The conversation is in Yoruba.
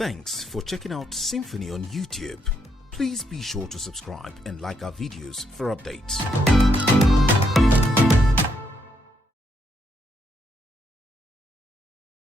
Thanks for checking out SYMFONI on YouTube. Please be sure to subscribe and like our videos for updates.